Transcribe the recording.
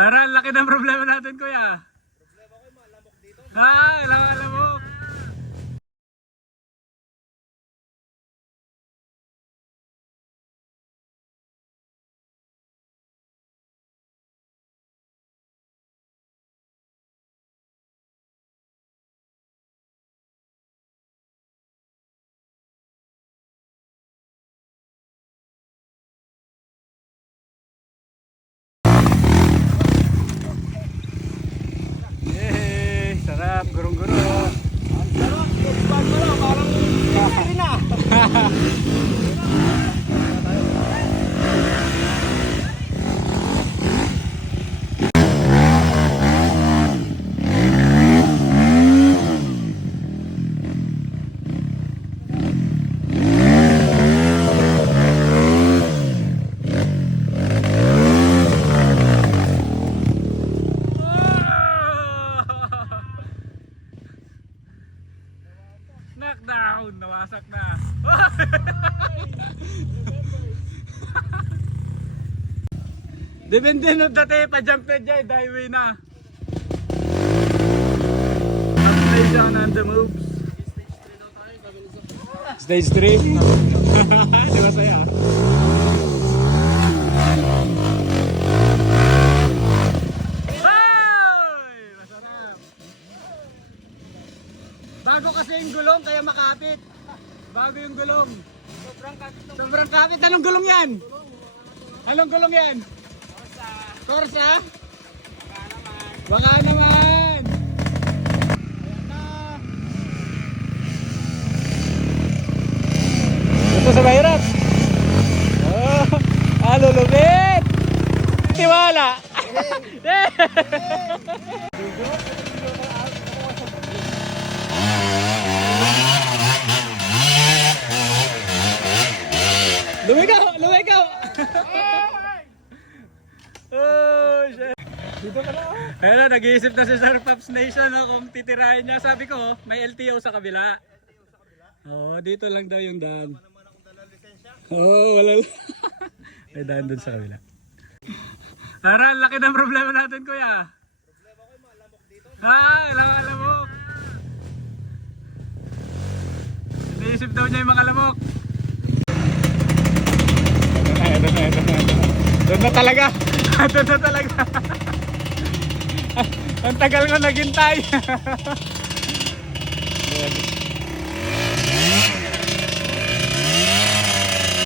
Tara, laki ng problema natin, kuya. Problema ko yung malamok dito. Malamok. Yay! Sarap, gurong-gurong. Ang sarap, parang hindi na. Knockdown! Nawasak na. Depende no dati pa-jump na dyan, highway na. Upside down on the moves. Stage 3? Di ba saya? Ay! Masarap. Bago kasi yung gulong kaya makapit. Bago yung gulong. Sobrang kapit. Anong gulong yan? Anong gulong yan? Corsa? Baka naman. Ito sa mahirap. Oh, lulubit. Tiwala. Lumigaw! Lumigaw! Oh, shit. Dito ka na. Ayun na, nag-iisip na si Sir Pops Nation kung titirahin niya. Sabi ko, may LTO sa kabila. Oo, dito lang daw yung daan. Oo, wala lang. May daan dun sa kabila. Tara, laki ng problema natin, kuya. Problema ko yung malamok dito. Malamok. Naisip daw niya yung mga lamok. Doon na talaga. Doon na talaga. Ang tagal ko naghintay.